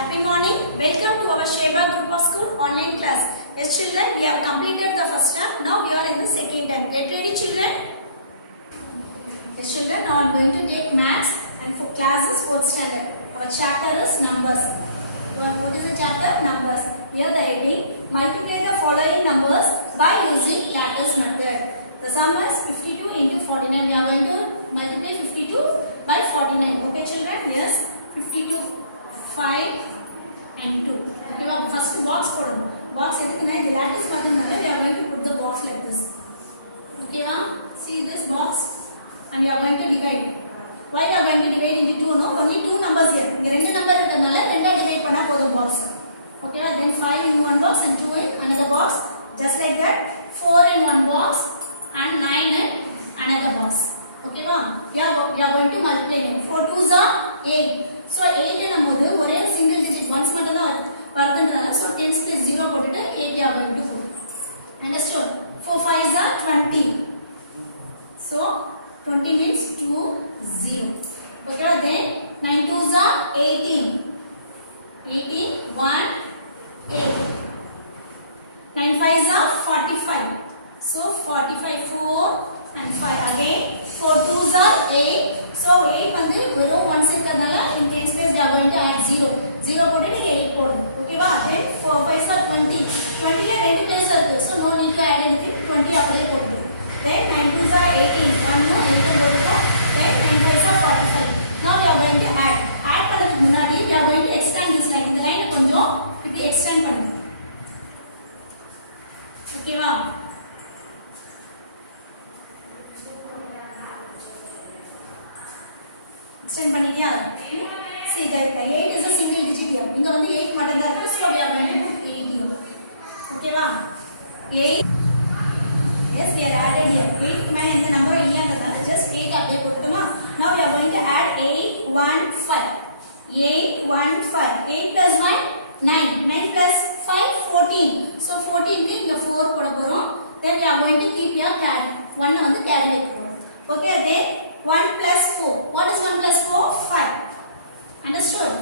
Happy morning. Welcome to our Sheba Group of School online class. Yes children, we have completed the first term. Now we are in the second term. Get ready children. Yes children, now I am going to take maths and for classes 4th standard. Our chapter is numbers. What is the chapter? Numbers. Here the heading, multiply the following numbers by using Laplace method. The sum is 52 into 49. We are going to multiply 52 by 49. Okay children, yes. 52, 5 and 2. Okay, first box for box edukuna the lattice method we are going to put the box like this. Okay, see this box and we are going to divide. Why we are going to divide into 2? No, only 2 numbers here. Rendu number irukadnala rendu divide panna podum box. Okay, then 5 in one box and 2 in another box. Just like that, 4 in one box and 9 in another box. Okay, we are going to multiply it. 4 2s are 8. So 8 என்னும்போது ஒரே single digit once மட்டும் தான் வருதுன்றதால so 10 plus 0 போட்டுட்டு 8 we are going to put. Understood? 4 5s are 20. So 20 means 2 0. Okay, then 9 2s are 18. 18 1 8. 9 5s are 45. So 45 4 and 5 again. 4 2s are 8. So 8 வந்து வெறும் 1 செட்றதால in 10 space we are going to add 0. 0 போட்டுட்டு 8 போடுங்க. ஓகேவா? Then 4 5s are 20. 20 ல ரெண்டு place இருக்கு. So no need to add anything. 20 அப்படியே போடுங்க. Then 9 2s are 18. 1 8 போடுறோம். Then 9 5s are 45. Now we are going to add. Add பண்ணதுக்கு முன்னாடி we are going to extend this line. இந்த லைனை கொஞ்சம் இப்படி extend பண்ணுங்க. ஓகேவா? extend பண்ணியா? See that 8 is a single digit here. இங்க வந்து 8 மட்டும் தான் இருக்கு. So we are going to put 8 here. ஓகேவா? 8. Yes, we are added here. 8 க்கு மேல எந்த நம்பரும் இல்லன்றதால just 8 அப்படியே போட்டுட்டோமா? Now we are going to add 8 1 5. 8 1 5. 8 plus 1 9. 9 plus 5 14. So 14 க்கு இங்க 4 போட போறோம். Then we are going to keep here carry. 1 வந்து carry வைக்க போறோம். Okay, then 1 plus 4. What is 1 plus 4? 5. Understood?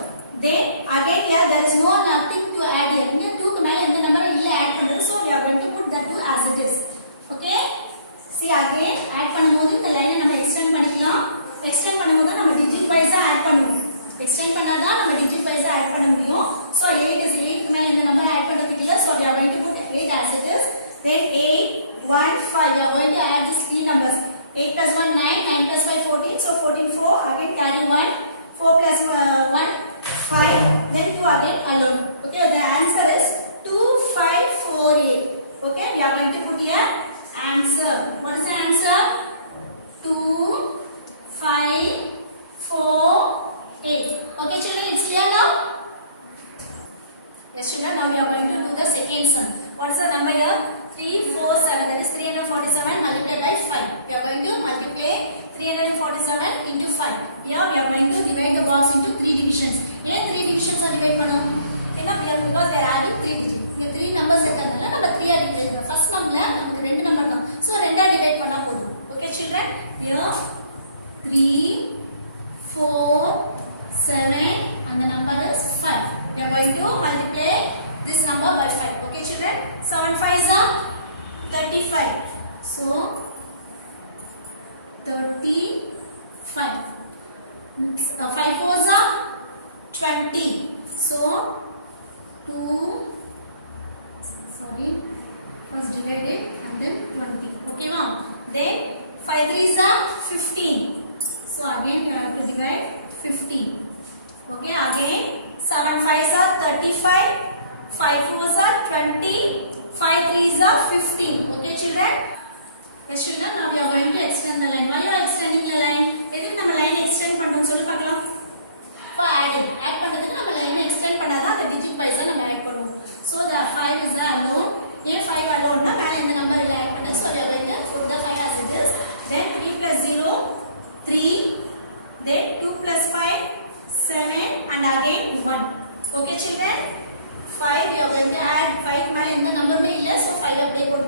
Then again here there is no nothing to add here. Inga 2 க்கு மேல எந்த நம்பரும் இல்ல add பண்றது. So we are going to put that 2 as it is. Okay? See again add பண்ணும்போது இந்த லைனை நம்ம extend பண்ணிக்கலாம். Extend பண்ணும்போது நம்ம digit wise add பண்ணுவோம். Extend பண்ணாதான் நம்ம digit wise add பண்ண முடியும். So 8 is 8 க்கு மேல எந்த நம்பரும் add பண்றதுக்கு இல்ல. So we are going to put 8 as it is. Then 8 1 5. We are going to add these three numbers. 8 plus 1 9, 9 plus 5 14, so 14 4, again carry 1, 4 plus 1 5, then 2 again alone. Okay, the answer is 2 5 4 8. Okay, we are going to put here answer. What is the answer? 2 5 4 8. Okay children, it's clear now? Yes children, now we are going to do the second sum. What is the number here? 3 4 7, that is 347 multiplied by 5. We are going to multiply 347 into 5. Here we are going to divide the box into 3 divisions. Here 3 divisions are divided pannom. Because we are adding 3 digits. Here 3 numbers irukadala nama 3 add pannidrom. First sum la namakku 2 number dhaan. So 2 ah divide பண்ணா போதும். Okay children? Here 3 4 7 and the number is 5. We are going to multiply this number by 5. Okay children? 7 5s are 35. So 35. 5 4s are 20. So 2 first divided and then 20. Okay ma'am? Then 5 3s are 15. So again you have to divide 15. Okay, again 7 5s are 35. 5 4s are 20. 5 3s are 15. Okay children? Yes children, now we are going to extend the line. Why you are extending the line? எதுக்கு நம்ம line extend பண்ணனும் சொல்லு பார்க்கலாம். For adding. Add பண்றதுக்கு நம்ம line extend பண்ணாதான் அந்த digit wise நம்ம add பண்ணுவோம். So the 5 is the alone. ஏன் 5 alone னா மேல இந்த நம்பர் இல்ல add பண்ண so we are going to put the 5 as it is. Then 3 plus 0 3. Then 2 plus 5 7 and again 1. Okay children? 5 you are going to add 5 மேல எந்த நம்பருமே இல்ல so 5 அப்படியே போட்டு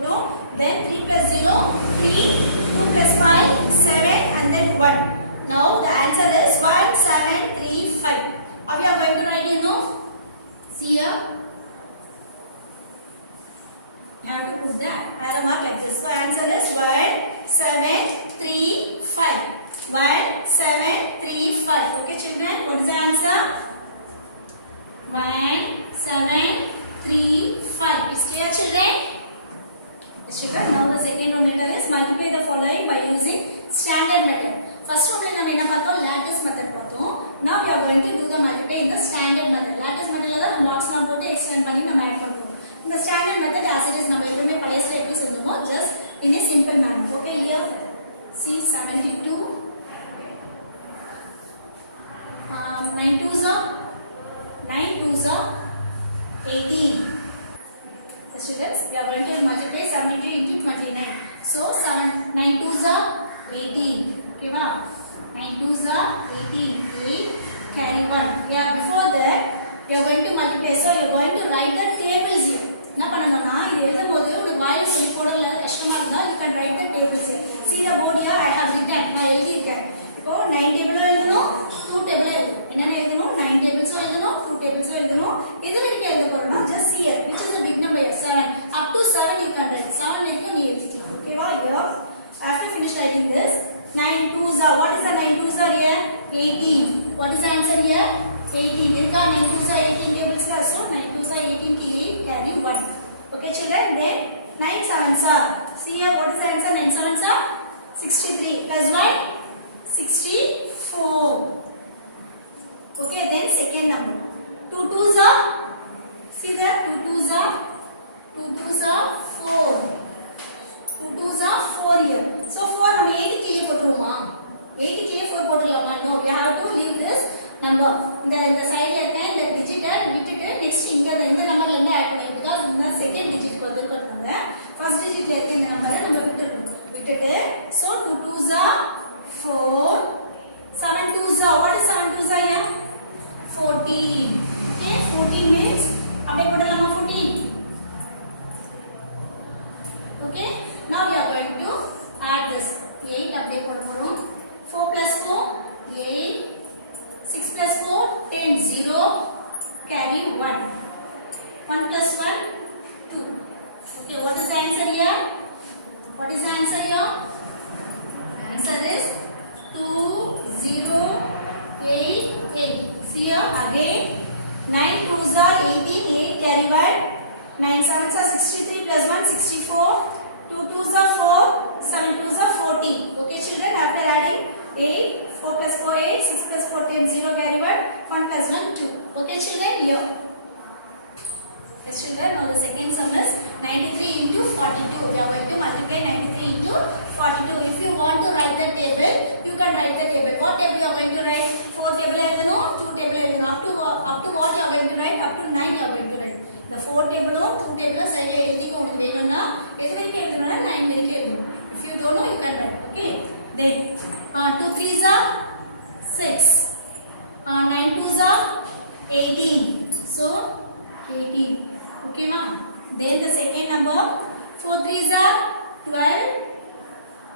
See 72. 9 twos are 18. Students, we are going to multiply 72 into 29. So 9 twos are 18. Okay, wow. 9 twos are 18. 8 carry 1. Yeah, before that we are going to multiply. So you are going to write the tables here. என்ன பண்ணனும்னா இது எழுதும்போது ஒரு வாயில சொல்லி போடல கஷ்டமா இருந்தா you can write the tables here. See the board here I have written. நான் எழுதி இருக்கேன். இப்போ 9 டேபிள் எழுதணும், 2 டேபிள் எழுதணும். என்னென்ன எழுதணும்? 9 tables எழுதணும், 2 tables எழுதணும். எது வரைக்கும் எழுத போறோம்னா just see here which is the big number here 7. Up to 7 you can write. 7 வரைக்கும் நீ எழுதிக்கலாம். Okay வா? Here after finish writing this 9 twos are, what is the 9 twos are here? 18. What is the answer here? 18. Irka 9 twos are 18 tables ka. So 9 twos are 18 ki 8 carry 1. Okay children, then 9 sevens are, see here what is the answer? 9 sevens are 63 plus 1 64. Okay, then second number 2 twos are, see there 2 twos are 4. 2 twos are 4 here. So 4 நம்ம 8 கீழே போட்டுருவோமா? 8 கீழே 4 போட்டுடலாமா? No, we have to leave this number. இந்த சைடுல இருக்க இந்த டிஜிட்டை விட்டுட்டு next இங்க இந்த நம்பர்ல இருந்து ஆட் பண்ணி because இந்த செகண்ட் டிஜிட் வந்திருக்கிறதுனால ஃபர்ஸ்ட் டிஜிட்ல இருக்க இந்த நம்பரை நம்ம விட்டுட்டு so 2 twos are 4. 7 twos are, what is 7 twos are here? 14. Okay, 14 means அப்படியே போடலாமா 14? Okay, now we are going to add this 8 அப்படியே போட போறோம். 4 plus 4 8. 6 plus 4 10. 0 carry 1. 1 plus 1 2. Okay, what is the answer here? What is the answer here? The answer is 2088. See here again 9 twos are 18. 8 carry 1. 9 sevens are 63 plus 1 64. 2 twos are 4. 7 twos are 40. Okay children, after adding 8, 4 plus 4 8, 6 plus 4 10, 0 carry 1, 1 plus 1 2. Okay children, here. Yes children, now the second sum is 93 into 42. We are going to multiply 93 into 42. If you want to write the table, you can write the table. What table you are going to write? 4 table எழுதணும், 2 table எழுதணும். Up to what you are going to write? Up to 9 you are going to write. The 4 table or 2 table side எழுதிக்கோ உங்களுக்கு வேணும்னா எது வரைக்கும் எழுதணும்னா 9 வரைக்கும் எழுதணும். If you don't know, you can write. Okay. Then 2 threes are 6. 9 twos are 18. So 18. Okay ma? Then the second number 4 threes are 12.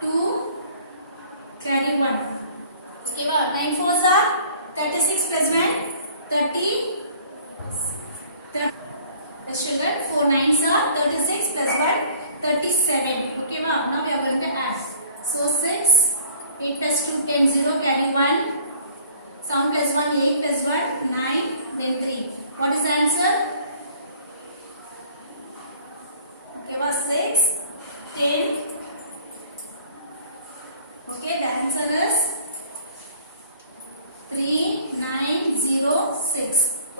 2 carry 1. Okay ma? 9 fours are 36 plus 1 30. Yes children, 4 nines are 36 plus 1 37. Okay ma? Now we are going to add. So 6 8 plus 2 10 0 carry 1. 7 plus 1 8 plus 1 9 then 3. What is the answer? Okay, was 6 10. Okay, the answer is 3906.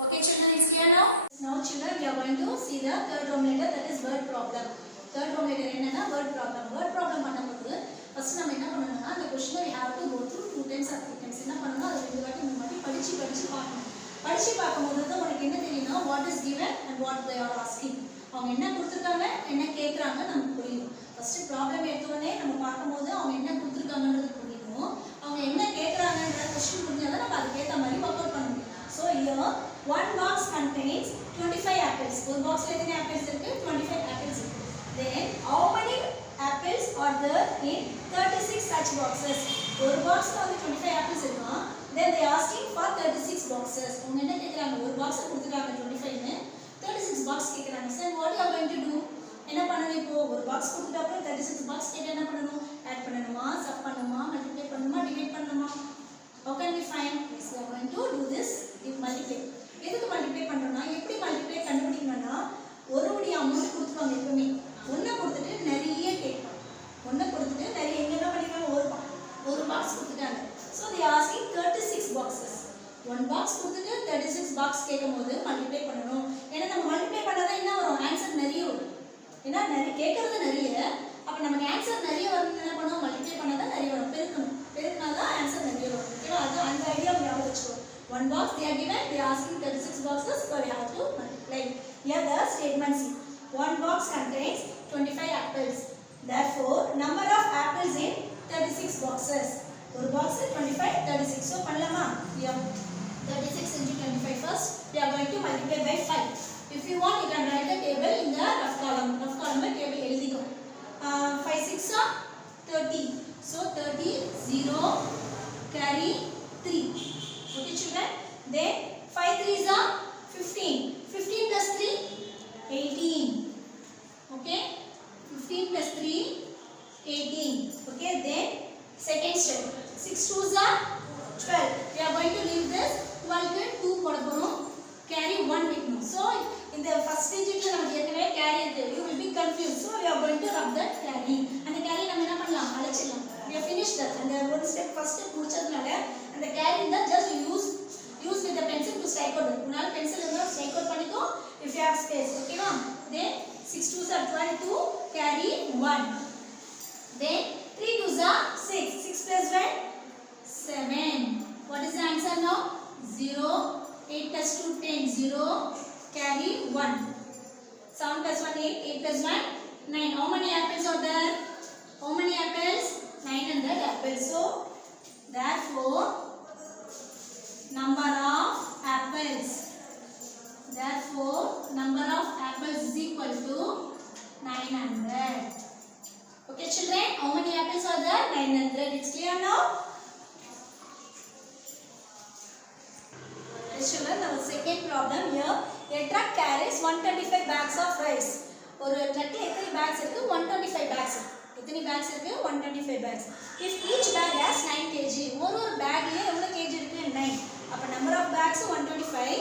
Okay children, it's clear now? Now children, we are going to see the third Roman letter, that is word problem. Third Roman letter என்னன்னா word problem. Word problem பண்ணும்போது first நம்ம என்ன பண்ணனும்னா அந்த question we have to go through 2 times or 3 times. என்ன பண்ணனும் அதை ரெண்டு வாட்டி மூணு வாட்டி படிச்சு பார்க்கணும். படிச்சு பார்க்கும்போது தான் உங்களுக்கு என்ன தெரியும்னா what is given and what they are asking. அவங்க என்ன கொடுத்திருக்காங்க, என்ன கேக்குறாங்க நமக்கு புரியும். ஃபர்ஸ்ட் ப்ராப்ளம் எடுத்தோனே நம்ம பார்க்கும்போது அவங்க என்ன கொடுத்திருக்காங்கன்றது புரியும். அவங்க என்ன கேக்குறாங்கன்ற क्वेश्चन புரிஞ்சாதான் நம்ம அதுக்கு ஏத்த மாதிரி வொர்க் அவுட் பண்ண முடியும். So here one box contains 25 apples. ஒரு பாக்ஸ்ல எத்தனை apples இருக்கு? 25 apples இருக்கு. Then how many apples are there in 36 such boxes? ஒரு பாக்ஸ்ல வந்து 25 apples இருக்குமா? Then they asking for 36 boxes. அவங்க என்ன கேக்குறாங்க? ஒரு பாக்ஸ் கொடுத்துட்டாங்க 25 னு 36 பாக்ஸ் கேக்குறாங்க. So what you are going to do? என்ன பண்ணனும் இப்போ? ஒரு பாக்ஸ் கொடுத்துட்ட அப்புறம் 36 பாக்ஸ் கேட்டா என்ன பண்ணனும்? ஆட் பண்ணனுமா, சப் பண்ணனுமா, மல்டிப்ளை பண்ணனுமா, டிவைட் பண்ணனுமா? How can we find? Yes, we are going to do this with multiply. எதுக்கு மல்டிப்ளை பண்றோம்னா எப்படி மல்டிப்ளை கண்டுபிடிக்கணும்னா ஒரு அமௌண்ட் கொடுத்துவாங்க எப்பவுமே. ஒண்ணு கொடுத்துட்டு நிறைய கேட்பாங்க. ஒண்ணு கொடுத்துட்டு நிறைய எங்க என்ன பண்ணிருக்காங்க? ஒரு பாக்ஸ் கொடுத்துட்டாங்க. So they are asking 36 boxes. one box கொடுத்துட்டு 36 பாக்ஸ் கேக்கும்போது மல்டிப்ளை பண்ணனும். ஏன்னா நம்ம மல்டிப்ளை பண்ணாதான் என்ன வரும்? ஆன்சர் நிறைய வரும். ஏன்னா நிறைய கேக்குறது நிறைய. அப்ப நமக்கு ஆன்சர் நிறைய வரணும்னா என்ன பண்ணனும்? மல்டிப்ளை பண்ணாதான் நிறைய வரும். One box they are given, they are asking 36 boxes, so we have to multiply. Here the statement C. One box contains 25 apples. Therefore, number of apples in 36 boxes. One box 25, 36. So, pannalama? Yeah. 36 into 25 first. We are going to multiply by 5. If you want, you can write the table in the rough column. Rough column table எழுதிக்கோ. 5 6 are 30. So 30 0 carry 3. Okay children. Then 5 3s are 15. 15 plus 3 18. Okay. 15 plus 3 18. Okay. Then second step. 6 2s are 12. We are going to leave this 12 க்கு 2 போட போறோம். Carry 1 with no. So in the first digit நமக்கு ஏற்கனவே carry இருக்கு. You will be confused. So we are going to rub that carry. அந்த carry நம்ம என்ன பண்ணலாம்? அழைச்சிடலாம். We have finished that. அந்த one step first முடிச்சதுனால அந்த carry இருந்தா just use with the pencil to strike out. உன்னால pencil இருந்தா strike out பண்ணிக்கோ. If you have space. Okay வா? Then 6 2s are 12 2 carry 1. Then 3 2s are 6. 6 plus 1 7. What is the answer now? 0. 8 plus 2 10. 0 carry 1. 7 plus 1 8. 8 plus 1 9. How many apples are there? How many apples? 900 apples. So therefore number of apples. Therefore number of apples is equal to 900. Okay children, how many apples are there? 900. It's clear now? Children, our second problem here. A truck carries 125 bags of rice. ஒரு ட்ரக்ல எத்தனை bags இருக்கு? 125 bags. எத்தனை bags இருக்கு? 125 bags. If each bag has 9 kg, ஒரு பேக்ல எவ்வளவு kg இருக்கு? 9. அப்ப number of bags 125.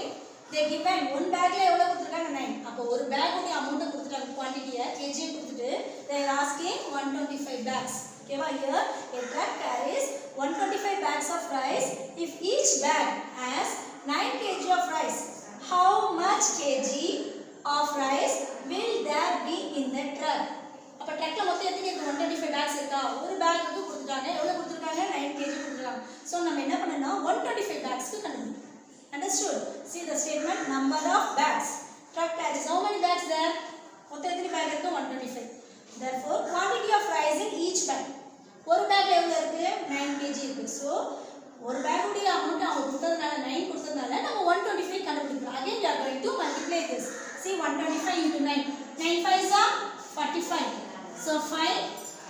They given one bagல எவ்வளவு கொடுத்திருக்காங்க? 9. அப்ப ஒரு பேக் உடைய அமௌண்ட் கொடுத்துட்டாங்க, குவாண்டிட்டியை kg கொடுத்துட்டு they are asking 125 bags. Okay va? Here a truck carries 125 bags of rice. If each bag has 9 kg of rice, how much kg of rice will there be in the truck? அப்ப ட்ரக்ல மொத்தம் எத்தனை இருக்கு? 125 bags இருக்கா? ஒரு back வந்து கொடுத்துட்டாங்க. எவ்வளவு கொடுத்திருக்காங்க? 9 kg கொடுத்திருக்காங்க. சோ நம்ம என்ன பண்ணனும்? 125 bags க்கு கண்டுபிடிக்கணும். Understood? See the statement, number of bags. Truck carries how many bags there? மொத்தம் எத்தனை பேக் இருக்கு? 125. Therefore quantity of rice in each bag. ஒரு பேக்ல எவ்வளவு இருக்கு? 9 kg இருக்கு. So ஒரு பேக் உடைய அமௌண்ட் அவங்க கொடுத்ததனால 9 கொடுத்ததனால நம்ம 125 கண்டுபிடிக்கிறோம். Again we are going to multiply this. See 125 into 9. 9 5s are 45. So 5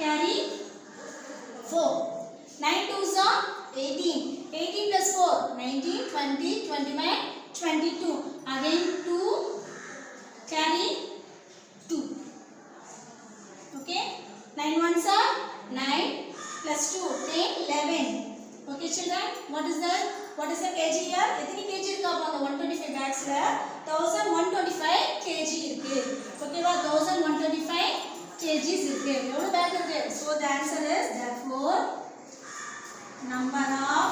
carry 4. 9 2s are 18. 18 plus 4 19 20 21 22. Again 2 carry 2. Okay. 9 1s are 9 plus 2 10 11. Okay children, what is that? What is the kg here? எத்தனை kg இருக்கு அப்ப அந்த 125 bagsல? 1125 kg இருக்கு. ஓகேவா? 1125 kg இருக்கு. எவ்வளவு back இருக்கு? So the answer is therefore number of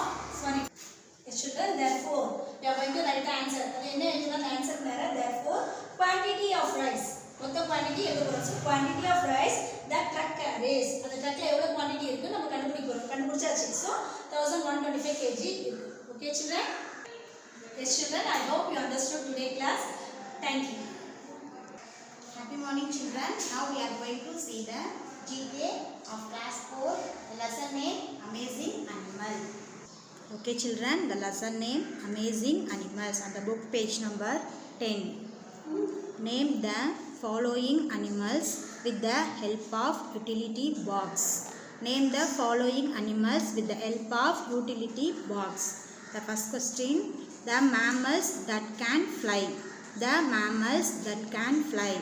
children, therefore we are going to write the answer. அது என்ன எழுதலாம்? answer நேரா therefore quantity of rice. மொத்த quantity எவ்வளவு வரும்? So quantity of rice that truck carries. அந்த ட்ரக்ல எவ்வளவு quantity இருக்கு நம்ம கண்டுபிடிக்கிறோம். கண்டுபிடிச்சாச்சு. So 1125 kg இருக்கு. Okay children? Yes children, I hope you understood today class. Thank you. Happy morning children. Now we are going to see the GK of class 4. The lesson name Amazing Animal. Okay children, the lesson name Amazing Animals and the book page number 10. Name the following animals with the help of utility box. Name the following animals with the help of utility box. The first question, the mammals that can fly. The mammals that can fly.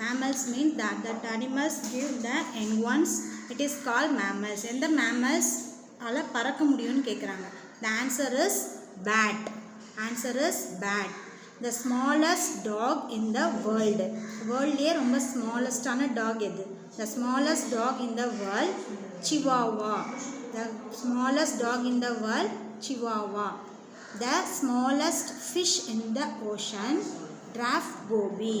Mammals means that animals give the young ones. It is called mammals. And the mammals ala பறக்க முடியும்னு கேக்குறாங்க. The answer is bat. Answer is bat. The smallest dog in the world. Worldலயே ரொம்ப smallest-ஆன dog எது? The smallest dog in the world, Chihuahua. The smallest dog in the world, Chihuahua. The smallest fish in the ocean, Giraffe goby.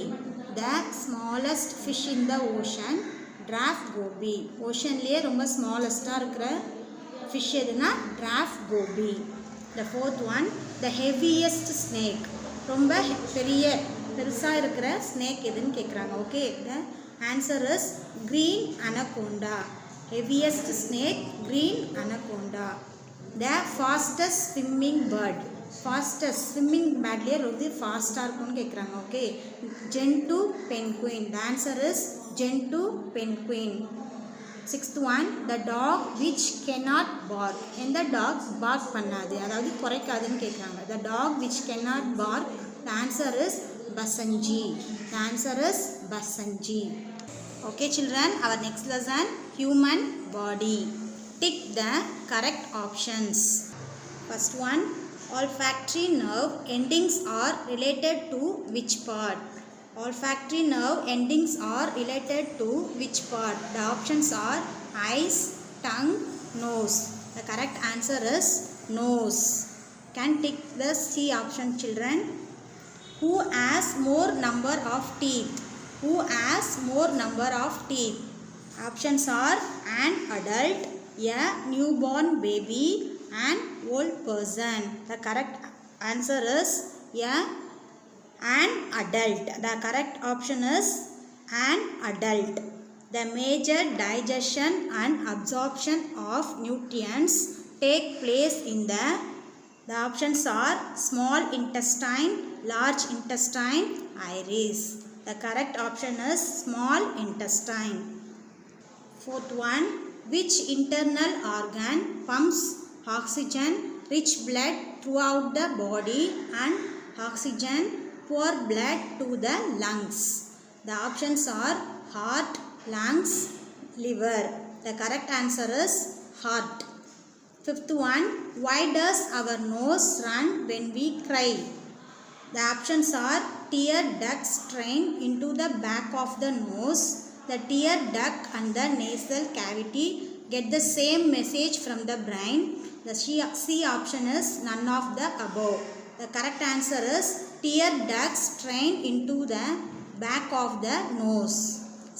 The smallest fish in the ocean, Giraffe goby. Oceanலயே ரொம்ப smallest-ஆ இருக்கிற fish எதுனா Giraffe goby. The fourth one, the heaviest snake. ரொம்ப பெருசா இருக்கிற snake எதுன்னு கேக்குறாங்க. Okay, the answer is green anaconda. Heaviest snake, green anaconda. The fastest swimming bird. Fastest swimming birdலயே ரொம்ப ஃபாஸ்டா இருக்கும்னு கேக்குறாங்க. Okay, gentoo penguin. The answer is gentoo penguin. Sixth one, the dog which cannot bark. எந்த dog bark பண்ணாது, அதாவது குறைக்காதுன்னு கேக்குறாங்க. The dog which cannot bark. The answer is basanji. The answer is basanji. Okay children, our next lesson, human body. Tick the correct options. First one, olfactory nerve endings are related to which part? Olfactory nerve endings are related to which part? The options are eyes, tongue, nose. The correct answer is nose. Can tick the C option children. Who has more number of teeth? Who has more number of teeth? Options are an adult, a newborn baby, an old person. The correct answer is an adult. The correct option is an adult. The major digestion and absorption of nutrients take place in the options are small intestine, large intestine, iris. The correct option is small intestine. Fourth one, which internal organ pumps oxygen rich blood throughout the body and oxygen poor blood to the lungs? The options are heart, lungs, liver. The correct answer is heart. Fifth one, why does our nose run when we cry? The options are tear ducts drain into the back of the nose. The tear duct and the nasal cavity get the same message from the brain. The C option is none of the above. The correct answer is tear ducts drain into the back of the nose.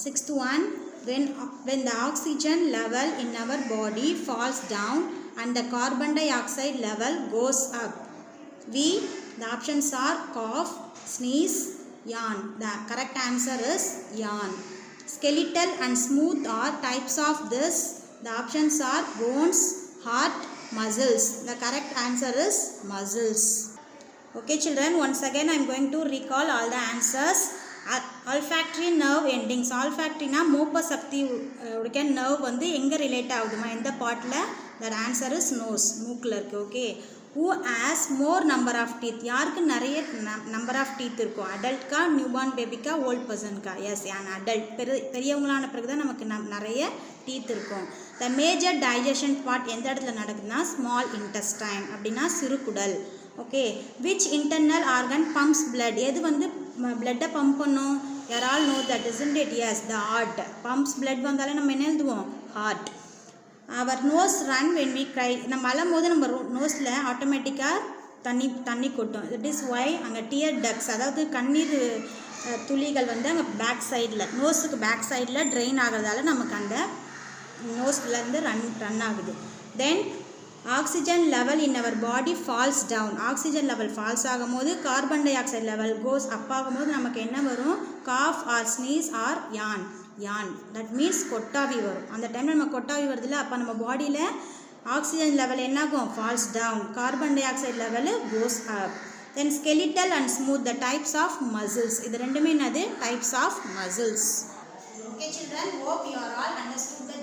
Sixth one, when the oxygen level in our body falls down and the carbon dioxide level goes up, the options are cough, sneeze, yawn. The correct answer is yawn. Skeletal and smooth are types of this. The options are bones, heart, muscles. The correct answer is muscles. Okay children, once again I am going to recall all the answers. Olfactory nerve endings. Olfactory na மூப்ப சக்தி உடைய nerve வந்து எங்க relate ஆகுதுமா, எந்த பார்ட்ல? That answer is nose, மூக்குல இருக்கு. Okay, who has more number of teeth? யாருக்கு நிறைய number of teeth இருக்கும்? adult கா, newborn baby கா, old person கா? Yes, an adult. பெரியவங்களான பிறகு தான் நமக்கு நிறைய teeth இருக்கும். The major digestion part எந்த இடத்துல நடக்குதுன்னா small intestine, அப்படின்னா சிறுகுடல். Okay, which internal organ pumps blood? எது வந்து blood பம்ப் பண்ணும்? You all know that, isn't it? Yes, the heart pumps blood. வந்தாலே நம்ம என்ன எழுதுவோம்? heart. Our nose run when we cry. நம்ம அழும்போது நம்ம நோஸ்ல ஆட்டோமேட்டிக்கா தண்ணி கொட்டும். That is why அங்க tear ducts, அதாவது கண்ணீர் துளிகள் வந்து அங்க பேக் சைடுல, நோஸ்க்கு பேக் சைடுல ட்ரெயின் ஆகிறதால நமக்கு அந்த நோஸ்ல இருந்து ரன் ஆகுது. Then oxygen level in our body falls down. oxygen level falls ஆகும்போது carbon dioxide level goes up ஆகும்போது நமக்கு என்ன வரும்? cough or sneeze or yawn. that means கொட்டாவி வரும். அந்த டைம்ல நம்ம கொட்டாவி வருதுல, அப்ப நம்ம பாடியில ஆக்சிஜன் லெவல் என்ன ஆகும்? falls down. carbon dioxide level goes up. Then skeletal and smooth, the types of muscles. இது ரெண்டுமே என்னது? types of muscles. Okay children, hope you are all understood the